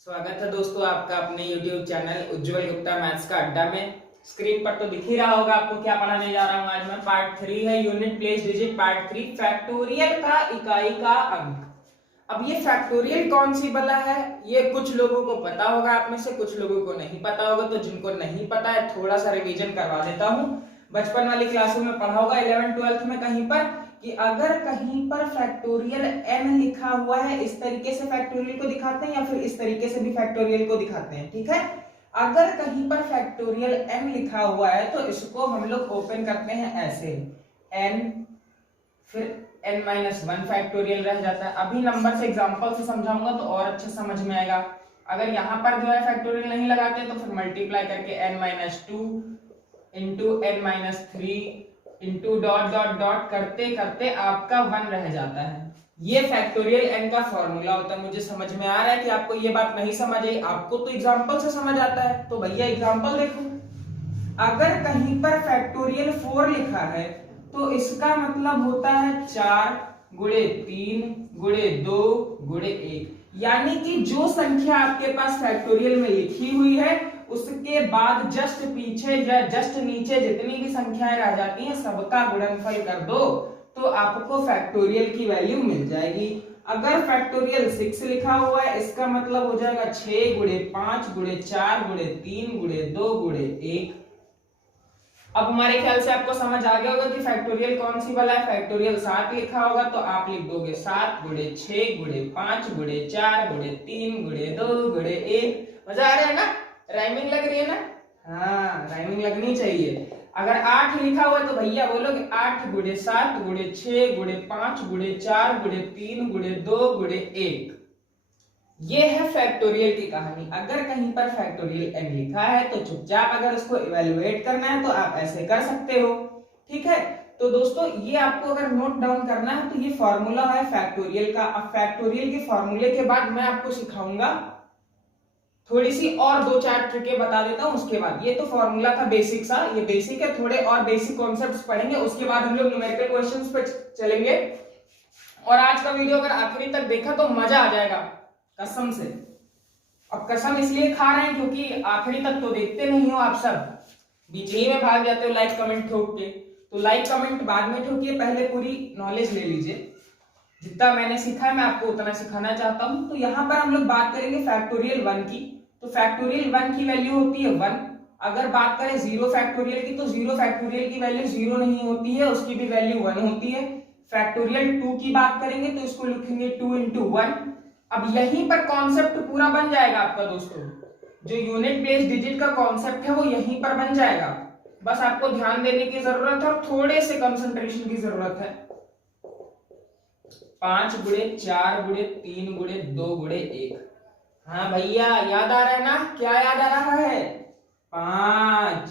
स्वागत है दोस्तों आपका अपने YouTube चैनल उज्जवल गुप्ता मैथ्स का अड्डा में। स्क्रीन पर तो दिख ही रहा होगा आपको क्या पढ़ाने जा रहा हूं। आज मैं पार्ट 3 है unit place digit part 3 factorial का इकाई का अंक। अब ये फैक्टोरियल कौन सी वाला है ये कुछ लोगों को पता होगा, आप में से कुछ लोगों को नहीं पता होगा। तो जिनको नहीं पता है थोड़ा सा रिवीजन करवा देता हूँ। बचपन वाली क्लासों में पढ़ा होगा 11th-12th में कहीं पर कि अगर कहीं पर फैक्टोरियल n लिखा हुआ है, इस तरीके से फैक्टोरियल को दिखाते हैं या फिर इस तरीके से भी फैक्टोरियल को दिखाते हैं। ठीक है, अगर कहीं पर फैक्टोरियल n लिखा हुआ है तो इसको हम लोग ओपन करते हैं ऐसे n, फिर n-1 फैक्टोरियल रह जाता है। अभी नंबर से एग्जांपल से समझाऊंगा तो और अच्छा समझ में आएगा। अगर यहाँ पर जो है फैक्टोरियल नहीं लगाते तो फिर मल्टीप्लाई करके n-2 into n-3 into dot dot dot करते करते आपका 1 रह जाता है। ये फैक्टोरियल n का फॉर्मूला होता है। मुझे समझ में आ रहा है कि आपको ये बात नहीं समझ आई, आपको तो एग्जांपल से समझ आता है। तो भैया एग्जांपल देखो, अगर कहीं पर फैक्टोरियल 4 लिखा है तो इसका मतलब होता है 4 गुणे 3 गुणे 2 गुणे 1, यानी कि जो संख्या आपके पास फैक्टोरियल में लिखी हुई है उसके बाद जस्ट पीछे या जस्ट नीचे जितनी भी संख्याएं रह जाती हैं सबका गुणनफल कर दो तो आपको फैक्टोरियल की वैल्यू मिल जाएगी। अगर फैक्टोरियल 6 लिखा हुआ है इसका मतलब हो जाएगा 6 गुणे 5 गुणे 4 गुणे 3 गुणे 2 गुणे 1। अब हमारे ख्याल से आपको समझ आ गया होगा कि फैक्टोरियल कौन सी वाला है। फैक्टोरियल 7 लिखा होगा तो आप लिख दोगे 7 गुणे 6 गुणे 5 गुणे 4 गुणे 3 गुणे 2 गुणे 1। मजा आ रहा है ना, राइमिंग लग रही है ना? हाँ, राइमिंग लगनी चाहिए। अगर 8 लिखा हुआ है तो भैया बोलोगे 8 गुणे 7 गुणे 6 गुणे 5 गुणे 4 गुणे 3 गुणे 2 गुणे 1। ये है फैक्टोरियल की कहानी। अगर कहीं पर फैक्टोरियल n लिखा है तो चुपचाप अगर उसको इवेलुएट करना है तो आप ऐसे कर सकते हो। ठीक है, तो दोस्तों ये आपको अगर नोट डाउन करना है तो ये फॉर्मूला है फैक्टोरियल का। अब फैक्टोरियल के फॉर्मूले के बाद मैं आपको सिखाऊंगा थोड़ी सी और 2-4 ट्रिकें बता देता हूं उसके बाद। ये तो फॉर्मूला था बेसिक सा, ये बेसिक है, थोड़े और बेसिक कॉन्सेप्ट्स पढ़ेंगे उसके बाद हम लोग न्यूमेरिकल क्वेश्चंस पे चलेंगे। और आज का वीडियो अगर आखिरी तक देखा तो मजा आ जाएगा कसम से। अब कसम इसलिए खा रहे हैं क्योंकि आखिरी तक तो देखते नहीं हो आप सब, बीच ही में भाग जाते हो लाइक कमेंट ठोक के। तो लाइक कमेंट बाद में ठोकिए, पहले पूरी नॉलेज ले लीजिए। जितना मैंने सीखा है मैं आपको उतना सिखाना चाहता हूं। तो यहाँ पर हम लोग बात करेंगे फैक्टोरियल 1 की। तो फैक्टोरियल 1 की वैल्यू होती है 1। अगर बात करें 0 फैक्टोरियल की तो 0 फैक्टोरियल की वैल्यू 0 नहीं होती है, उसकी भी वैल्यू 1 होती है। फैक्टोरियल 2 की बात करेंगे तो इसको लिखेंगे 2 इंटू 1। अब यहीं पर कॉन्सेप्ट पूरा बन जाएगा आपका दोस्तों। जो यूनिट प्लेस डिजिट का कॉन्सेप्ट है वो यहीं पर बन जाएगा। बस आपको ध्यान देने की जरूरत है और थोड़े से कंसंट्रेशन की जरूरत है। 5 गुणे 4 गुणे 3 गुणे 2 गुणे 1। हाँ भैया याद आ रहा है ना? क्या याद आ रहा है? 5।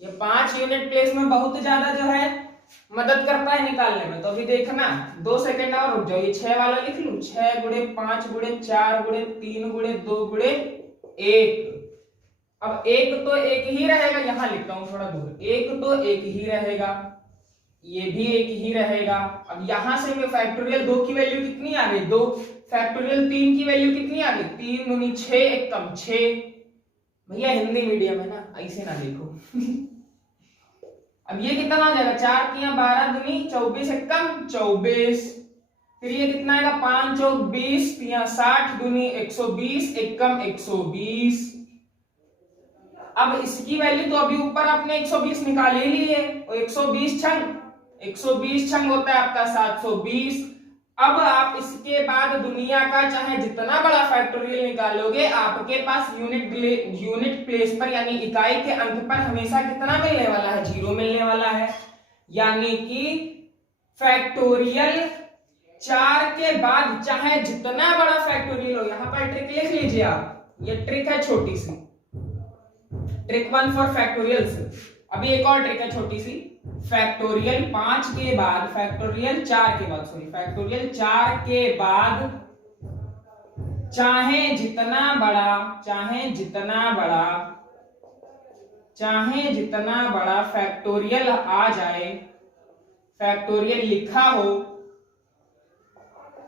ये 5 यूनिट प्लेस में बहुत ज्यादा जो है मदद करता है निकालने में। तो अभी देखना 2 सेकंड और रुक जाओ, ये 6 वाला लिख लूं। 6 गुणे 5 गुणे 4 गुणे 3 गुणे 2 गुणे 1। अब एक तो एक ही रहेगा, यहां लिखता हूं थोड़ा दूर, एक तो एक ही रहेगा, ये भी एक ही रहेगा। अब यहां से मैं फैक्टोरियल 2 की वैल्यू कितनी आ गई? 2। फैक्टोरियल 3 की वैल्यू कितनी आ गई? 3 दूनी 6 एक कम 6। भैया हिंदी मीडियम है ना, ऐसे ना देखो। अब ये कितना आ जाएगा? 4 तिया 12 दूनी 24 एक कम 24। फिर ये कितना आएगा? 5 चौक 20 तिया 60 दूनी 120 एक कम 120। अब इसकी वैल्यू तो अभी ऊपर आपने 120 निकाल ही ली है, और 120 छंग होता है आपका 720। अब आप इसके बाद दुनिया का चाहे जितना बड़ा फैक्टोरियल निकालोगे आपके पास यूनिट प्लेस पर यानी इकाई के अंक पर हमेशा कितना मिलने वाला है? 0 मिलने वाला है। यानी कि फैक्टोरियल 4 के बाद चाहे जितना बड़ा फैक्टोरियल हो, यहां पर ट्रिक लिख लीजिए आप, ये ट्रिक है छोटी सी, ट्रिक 1 फॉर फैक्टोरियल्स। अभी एक और ट्रिक है छोटी सी। फैक्टोरियल 5 के बाद, फैक्टोरियल 4 के बाद, सॉरी फैक्टोरियल 4 के बाद चाहे जितना बड़ा फैक्टोरियल आ जाए, फैक्टोरियल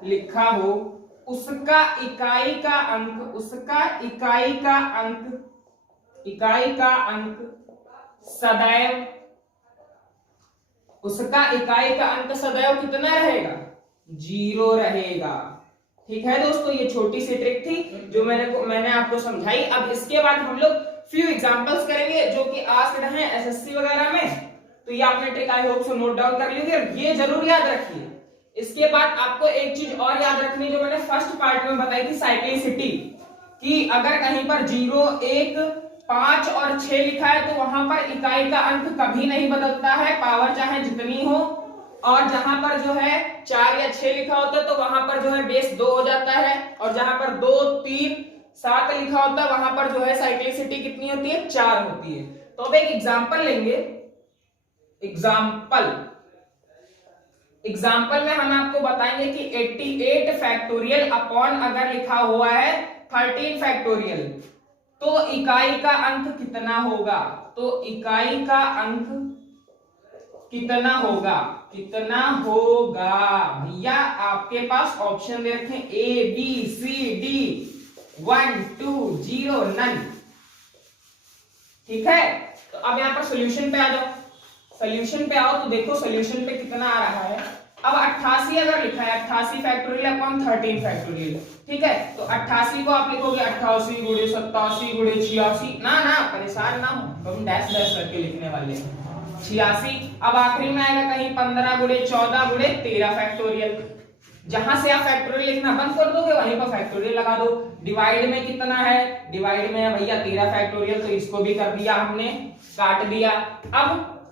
लिखा हो उसका इकाई का अंक, उसका इकाई का अंक, इकाई का अंक सदैव, उसका इकाई का अंक सदैव कितना रहेगा? 0 रहेगा। ठीक है दोस्तों, ये छोटी सी ट्रिक थी जो मैंने आपको समझाई। अब इसके बाद हम लोग फ्यू एग्जांपल्स करेंगे जो कि आस्क्ड हैं एसएससी वगैरह में। तो ये आपने trick I hope so note down कर लीजिए, ये जरूर याद रखिए। इसके बाद आपको एक चीज और याद रखनी जो मैंने फर्स्ट पार्ट में बताई थी, साइक्लिसिटी, कि अगर कहीं पर 0, 1, 5 और 6 लिखा है तो वहां पर इकाई का अंक कभी नहीं बदलता है, पावर चाहे जितनी हो। और जहां पर जो है 4 या 6 लिखा होता है तो वहां पर जो है बेस 2 हो जाता है, और जहां पर 2, 3, 7 लिखा होता है वहां पर जो है साइक्लिसिटी कितनी होती है? 4 होती है। तो अब एक एग्जांपल लेंगे। एग्जाम्पल में हम आपको बताएंगे कि 88 फैक्टोरियल अपॉन अगर लिखा हुआ है 13 फैक्टोरियल तो इकाई का अंक कितना होगा? तो इकाई का अंक कितना होगा? कितना होगा भैया? आपके पास ऑप्शन दे रखे A B C D, 1 2 0 none. ठीक है, तो अब यहां पर सॉल्यूशन पे आ जाओ। सॉल्यूशन पे आओ तो देखो सॉल्यूशन पे कितना आ रहा है। अब 88 अगर लिखा है, 88 फैक्टोरियल अपॉन 13 फैक्टोरियल। ठीक है, तो 88 को आप लिखोगे 88 गुणे 87 गुणे 86। ना परेशान ना हो, हम डैश डैश करके लिखने वाले हैं। 86। अब आखिरी में आएगा कहीं 15 गुणे 14 गुणे 13 फैक्टोरियल। जहां से आप फैक्टोरियल लिखना बंद कर दोगे वहीं पर फैक्टोरियल लगा दो। डिवाइड में कितना है? डिवाइड में है भैया 13 फैक्टोरियल, तो इसको भी कर दिया हमने, काट दिया।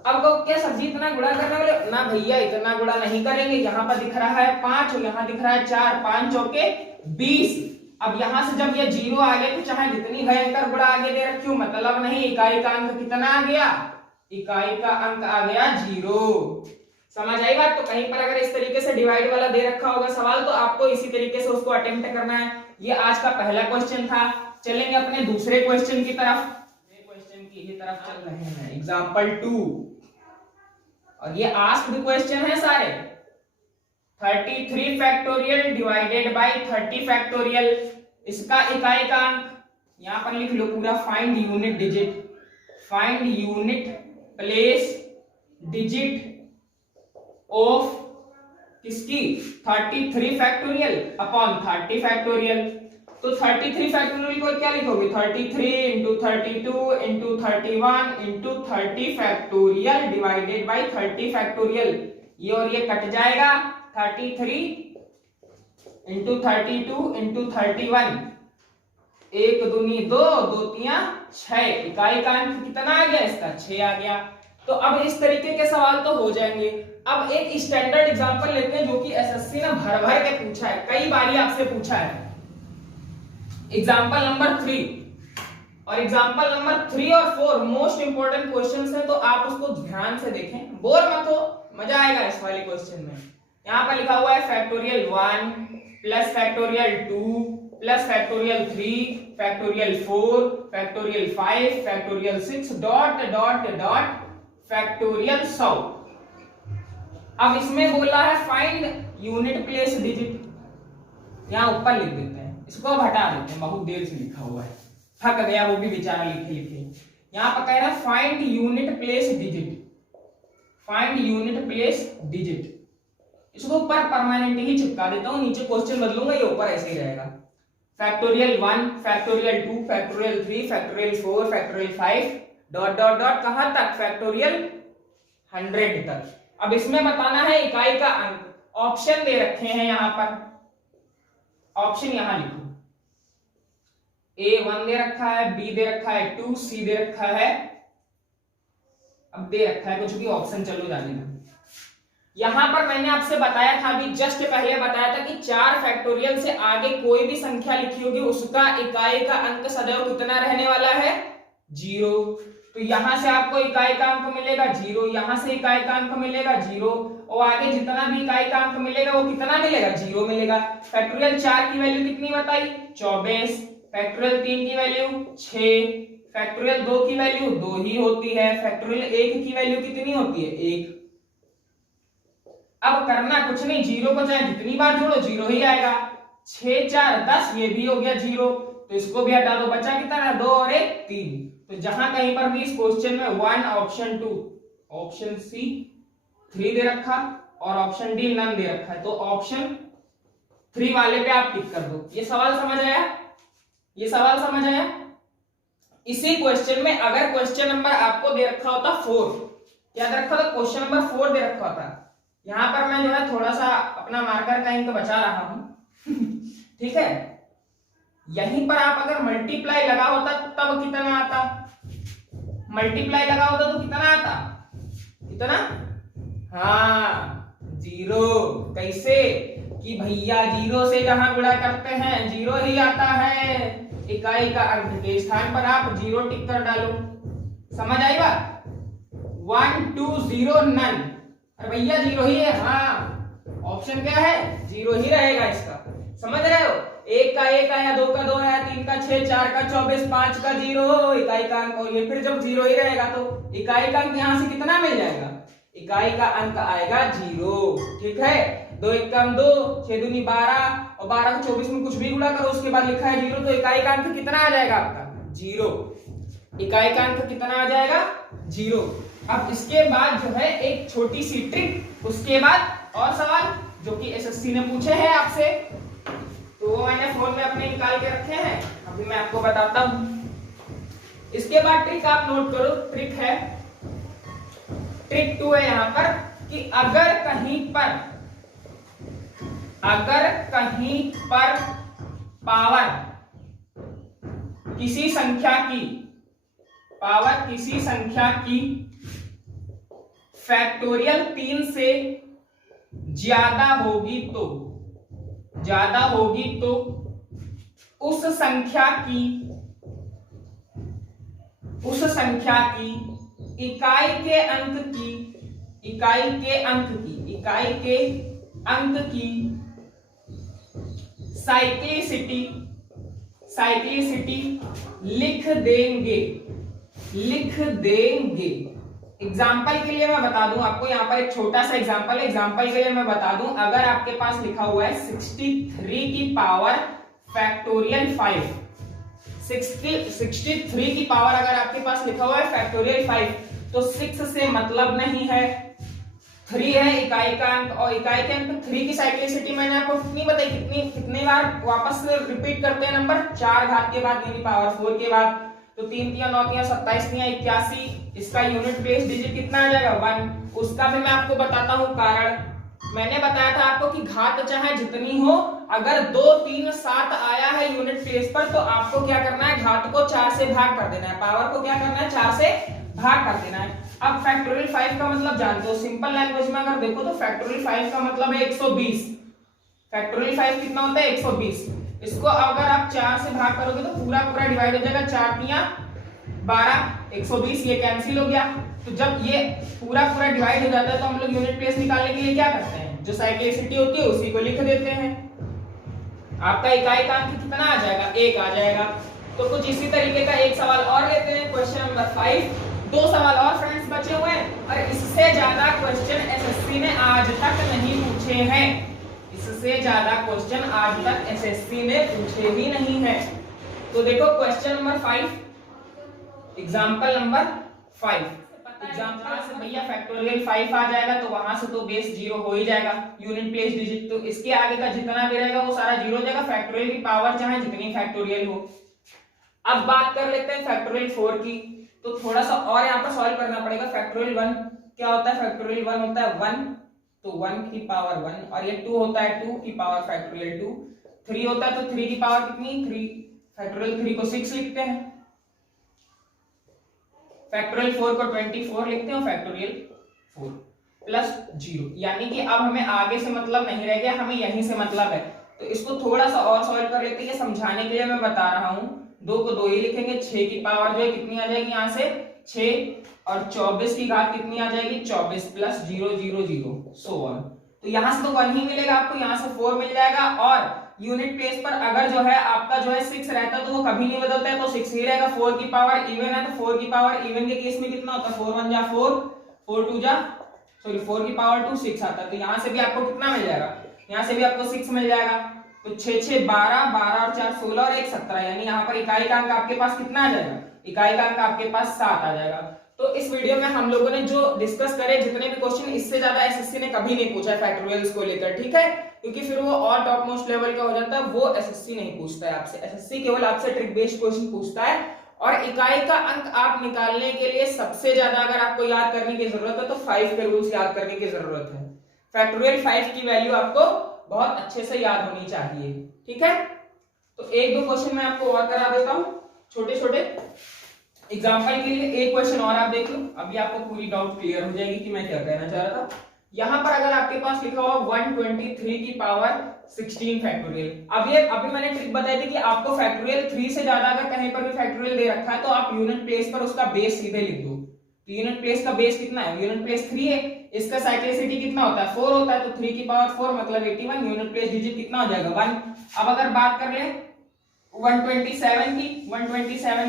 अब क्या सब्जी इतना गुणा करने वाले? ना भैया इतना गुणा नहीं करेंगे। यहाँ पर दिख रहा है 5 और यहाँ दिख रहा है 4, 5 चौके 20। अब यहाँ से जब ये 0 आ गए तो चाहे जितनी भयंकर गुणा आगे दे रखी हो मतलब नहीं, इकाई का अंक कितना आ गया? इकाई का अंक आ गया 0। समझ आई बात? तो कहीं पर अगर इस तरीके से डिवाइड वाला दे रखा होगा सवाल तो आपको इसी तरीके से उसको अटेम्प्ट करना है। ये आज का पहला क्वेश्चन था। चलेंगे अपने दूसरे क्वेश्चन की तरफ। क्वेश्चन की ही तरफ चल रहे हैं। एग्जांपल 2, और ये आस्क्ड क्वेश्चन है सारे। 33 फैक्टोरियल डिवाइडेड बाय 30 फैक्टोरियल, इसका इकाई का अंक यहां पर लिख लो पूरा। Find unit digit, find unit place digit of किसकी? 33 फैक्टोरियल अपॉन 30 फैक्टोरियल। तो 33 फैक्टोरियल को क्या लिखोगे? 33 into 32 into 31 into 30 factorial divided by 30 factorial. ये और ये कट जाएगा। 33 इंटू 32 इंटू 31, 1 दूनी 2, 2 तिया 6। इकाई का अंक कितना आ गया? इसका 6 आ गया। तो अब इस तरीके के सवाल तो हो जाएंगे। अब एक स्टैंडर्ड एग्जांपल लेते हैं जो कि एसएससी ने भर भर के पूछा है, कई बारी आपसे पूछा है। एग्जांपल नंबर 3 और एग्जांपल नंबर 3 और 4 मोस्ट इंपोर्टेंट क्वेश्चंस हैं, तो आप उसको ध्यान से देखें, बोर मत हो, मजा आएगा इस वाले क्वेश्चन में। यहां पर लिखा हुआ है factorial 1 plus factorial 2 plus factorial 3 factorial 4 factorial 5 factorial 6 dot dot dot factorial 100। अब इसमें बोला है फाइंड यूनिट प्लेस डिजिट, यहां ऊपर लिख देते हैं, इसको अब हटा देते हैं, बहुत देर से लिखा हुआ है, थक गया वो भी बेचारा लिखे लिखे। यहां पर कह रहा है find unit place digit, find unit place digit. इसको ऊपर परमानेंट ही चिपका देता हूं, नीचे क्वेश्चन बदलूंगा, ये ऊपर ऐसे ही रहेगा। Factorial 1 factorial 2 factorial 3 factorial 4 factorial 5 dot dot dot कहां तक? फैक्टोरियल 100 तक। अब इसमें बताना है इकाई का अंक। ऑप्शन दे रखे हैं यहां पर, ऑप्शन यहां लिखो। A1 दे रखा है, B दे रखा है 2, C दे रखा है, अब दे रखा है कुछ भी ऑप्शन, चलो जाने दो। यहां पर मैंने आपसे बताया था, अभी जस्ट पहले बताया था कि 4 फैक्टोरियल से आगे कोई भी संख्या लिखी होगी उसका इकाई का अंक सदैव कितना रहने वाला है? 0। तो यहां से आपको इकाई का अंक मिलेगा 0, यहां से इकाई का अंक मिलेगा 0, और आगे जितना भी इकाई का अंक मिलेगा वो कितना मिलेगा? 0 मिलेगा। फैक्टोरियल 4 की वैल्यू कितनी बताई? 24। फैक्टोरियल 3 की वैल्यू 6। फैक्टोरियल 2 की वैल्यू 2 ही होती है। फैक्टोरियल 1 की वैल्यू कितनी होती है? 1। अब करना कुछ नहीं, 0 को चाहे जितनी बार जोड़ो 0 ही आएगा। 6 4 10, ये भी हो गया 0, तो इसको भी हटा दो, बचा कितना, 2 और 1 3। तो जहां कहीं पर भी इस क्वेश्चन में 1 ऑप्शन 2 ऑप्शन सी 3 दे रखा और ऑप्शन डी नन दे रखा है, तो ऑप्शन 3 वाले पे आप टिक कर दो। ये सवाल समझ आया, ये सवाल समझ आया। इसी क्वेश्चन में अगर क्वेश्चन नंबर आपको दे रखा होता 4, क्या दे रखा था, क्वेश्चन नंबर 4 दे रखा होता, यहां पर मैं जो है थोड़ा सा अपना मार्कर का इंक बचा रहा हूं ठीक है, यहीं पर आप अगर मल्टीप्लाई लगा होता तब कितना आता, मल्टीप्लाई लगा होता तो कितना आता, कितना, हाँ 0। कैसे कि भैया 0 से जहां गुणा करते हैं 0 ही आता है, इकाई का अंक के स्थान पर आप 0 टिक कर डालो। समझ आई बात, 1 2 0 नन, अरे भैया 0 ही है, हाँ ऑप्शन क्या है 0 ही रहेगा इसका। समझ रहे हो, 1 का 1 आया, 2 का 2 आया, 3 का 6, 4 का 24, 5 का 0, इकाई का अंक, और ये फिर जब 0 ही रहेगा तो इकाई का अंक यहां से कितना मिल जाएगा, इकाई का अंक आएगा 0। ठीक है, 2 1 कम 2, 6 दूनी 12 और 12 को 24 में कुछ भी गुणा करो उसके बाद लिखा है 0, तो इकाई का अंक कितना आ जाएगा आपका 0, इकाई का अंक कितना आ जाएगा 0। अब इसके बाद जो है एक छोटी सी ट्रिक, उसके बाद और सवाल जो कि एसएससी ने पूछे हैं आपसे, तो वो मैंने फोन में अपने निकाल के रखे हैं, अभी मैं आपको बताता हूं। इसके बाद ट्रिक आप नोट करो, ट्रिक है, ट्रिक 2 है यहां पर कि अगर कहीं पर पावर किसी संख्या की फैक्टोरियल 3 से ज्यादा होगी तो उस संख्या की इकाई के अंक की साइक्लिसिटी लिख देंगे। एग्जाम्पल के लिए मैं बता दूं आपको, यहां पर एक छोटा सा एग्जाम्पल है, एग्जाम्पल के लिए मैं बता दूं, अगर आपके पास लिखा हुआ है 63 की पावर फैक्टोरियल 5, 63 की पावर अगर आपके पास लिखा हुआ है फैक्टोरियल 5, तो 6 से मतलब नहीं है, 3 है इकाई का अंक, और इकाई के अंक 3 की साइक्लिसिटी मैंने आपको कितनी बताई, कितनी बार वापस रिपीट करते हैं नंबर, 4 घात के बाद यानी पावर 4 के बाद, तो 3 3 9 3 27 3 81, इसका यूनिट प्लेस डिजिट कितना आ जाएगा 1। उसका भी मैं आपको बताता हूं कारण, मैंने बताया था आपको कि घात चाहे जितनी हो, अगर 2 3 7 आया है यूनिट प्लेस पर, तो आपको क्या करना है, घात को 4 से भाग कर देना है, पावर को क्या करना है 4 से भाग कर देना है। अब फैक्टोरियल 5 का मतलब जानते हो, सिंपल लैंग्वेज में अगर देखो तो फैक्टोरियल 5 का मतलब है 120, फैक्टोरियल 5 कितना होता है 120, इसको अगर आप 4 से भाग करोगे तो पूरा डिवाइड हो जाएगा, 4 तिया 12, 120 ये कैंसिल हो गया। तो जब ये पूरा डिवाइड हो जाता है तो हम लोग यूनिट प्लेस निकालने के लिए क्या करते हैं, जो साइक्लिसिटी होती है उसी को लिख देते हैं, आपका इकाई का अंक कितना आ जाएगा 1 आ जाएगा। तो कुछ इसी तरीके का एक सवाल और लेते हैं, क्वेश्चन नंबर 5, 2 सवाल और फ्रेंड्स बचे हुए हैं, और इससे ज्यादा क्वेश्चन एसएससी ने आज तक नहीं पूछे हैं, इससे ज्यादा क्वेश्चन आज तक एसएससी ने पूछे ही नहीं है। तो देखो question number 5, example number 5, example से भैया फैक्टोरियल 5 आ जाएगा, तो वहां से तो बेस 0 हो ही जाएगा, यूनिट प्लेस डिजिट, तो इसके आगे का जितना भी रहेगा वो सारा 0 हो जाएगा, फैक्टोरियल की पावर चाहे जितनी फैक्टोरियल हो। अब बात कर लेते हैं फैक्टोरियल 4 की, तो थोड़ा सा और यहाँ पर सॉल्व करना पड़ेगा। फैक्टोरियल 1 क्या होता है, फैक्टोरियल 1 होता है 1, तो 1 की पावर 1, और ये 2 होता है 2 की पावर फैक्टोरियल 2, 3 होता है तो 3 की पावर कितनी 3, फैक्टोरियल 3 को 6 लिखते हैं, फैक्टोरियल 4 को 24 लिखते हैं, फैक्टोरियल 4 प्लस 0, यानी कि अब हमें आगे से मतलब नहीं रह गया, हमें यहीं से मतलब है। तो इसको थोड़ा सा और सॉल्व कर लेते हैं, ये समझाने के लिए मैं बता रहा हूं, 2 को 2 ही लिखेंगे, 6 की पावर जो है कितनी आ जाएगी यहाँ से 6, और 24 की घात कितनी आ जाएगी 24 प्लस 0 0 0 सो ऑन। तो यहाँ से तो 1 ही मिलेगा आपको, यहाँ से 4 मिल जाएगा, और यूनिट प्लेस पर अगर जो है आपका जो है 6 रहता है तो वो कभी नहीं बदलता है, तो 6 ही रहेगा। 4 की पावर इवन है तो 4 की पावर इवन के केस में कितना होता है 4 1 जा 4, 4 2 जा 4 की पावर 2 6 आता है, तो यहाँ से भी आपको कितना मिल जाएगा, यहाँ से भी आपको 6 मिल जाएगा। तो 6 6 12, 12 और 4 16 और 1 17, यानी यहाँ पर इकाई का अंक आपके पास कितना आ जाएगा, इकाई का अंक आपके पास 7 आ जाएगा। तो इस वीडियो में हम लोगों ने जो डिस्कस करे जितने भी क्वेश्चन, इससे ज्यादा एसएससी ने कभी नहीं पूछा फैक्टोरियल्स को लेकर, ठीक है, क्योंकि फिर वो और टॉप मोस्ट लेवल का हो जाता है, वो एसएससी नहीं पूछता है आपसे। एसएससी केवल आपसे ट्रिक बेस्ड क्वेश्चन पूछता है, और इकाई का अंक आप निकालने के लिए सबसे ज्यादा अगर आपको याद करने की जरूरत है तो 5 के रूल्स याद करने की जरूरत है। फैक्टोरियल 5 की वैल्यू आपको बहुत अच्छे से याद होनी चाहिए, ठीक है। तो एक दो क्वेश्चन मैं आपको और करा देता हूं छोटे छोटे एग्जांपल के लिए। एक क्वेश्चन और आप देख लो, अभी आपको पूरी डाउट क्लियर हो जाएगी कि मैं क्या कहना चाह रहा था। यहां पर अगर आपके पास लिखा हुआ 123 की पावर 16 फैक्टोरियल, अभी मैंने ट्रिक बताई थी कि आपको फैक्टोरियल 3 से ज्यादा अगर कहीं पर भी फैक्टोरियल दे रखा है तो आप यूनिट प्लेस पर उसका बेस सीधे लिख दो। तो यूनिट प्लेस का बेस कितना है, यूनिट प्लेस 3 है, इसका साइक्लिसिटी कितना होता है 4 होता है, तो 3 की पावर 4 मतलब 81, यूनिट प्लेस डिजिट कितना हो जाएगा 1। अब अगर बात कर ले 127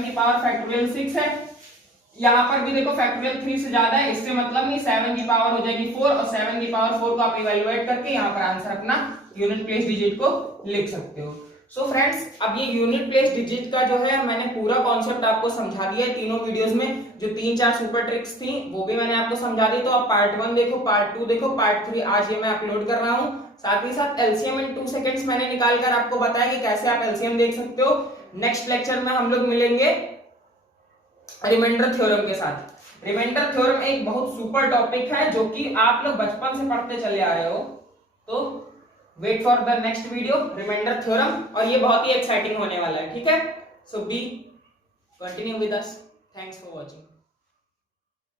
की पावर फैक्टोरियल 6 है, यहां पर भी देखो फैक्टोरियल 3 से ज्यादा है, इससे मतलब नहीं, 7 की पावर हो जाएगी 4 और 7 की पावर 4 को आप इवैल्यूएट करके यहां पर आंसर अपना यूनिट प्लेस डिजिट को लिख सकते हो। सो फ्रेंड्स, अब ये यूनिट प्लेस डिजिट का जो है मैंने पूरा कॉन्सेप्ट आपको समझा दिया है तीनों वीडियोस में। जो 3-4 सुपर ट्रिक्स थी वो भी मैंने आपको समझा दी, तो आप पार्ट 1 देखो, पार्ट 2 देखो, पार्ट 3 आज ये मैं अपलोड कर रहा हूं। साथ ही साथ एलसीएम इन 2 सेकंड्स मैंने निकाल कर आपको बताया कि कैसे आप एलसीएम देख सकते हो। नेक्स्ट लेक्चर में हम लोग मिलेंगे रिमाइंडर थ्योरम के साथ। रिमाइंडर थ्योरम एक बहुत सुपर टॉपिक है जो कि आप लोग बचपन से पढ़ते चले आ रहे हो, तो wait for the next video remainder theorem, और ये बहुत ही एक्साइटिंग होने वाला है, ठीक है। So be continue with us, thanks for watching.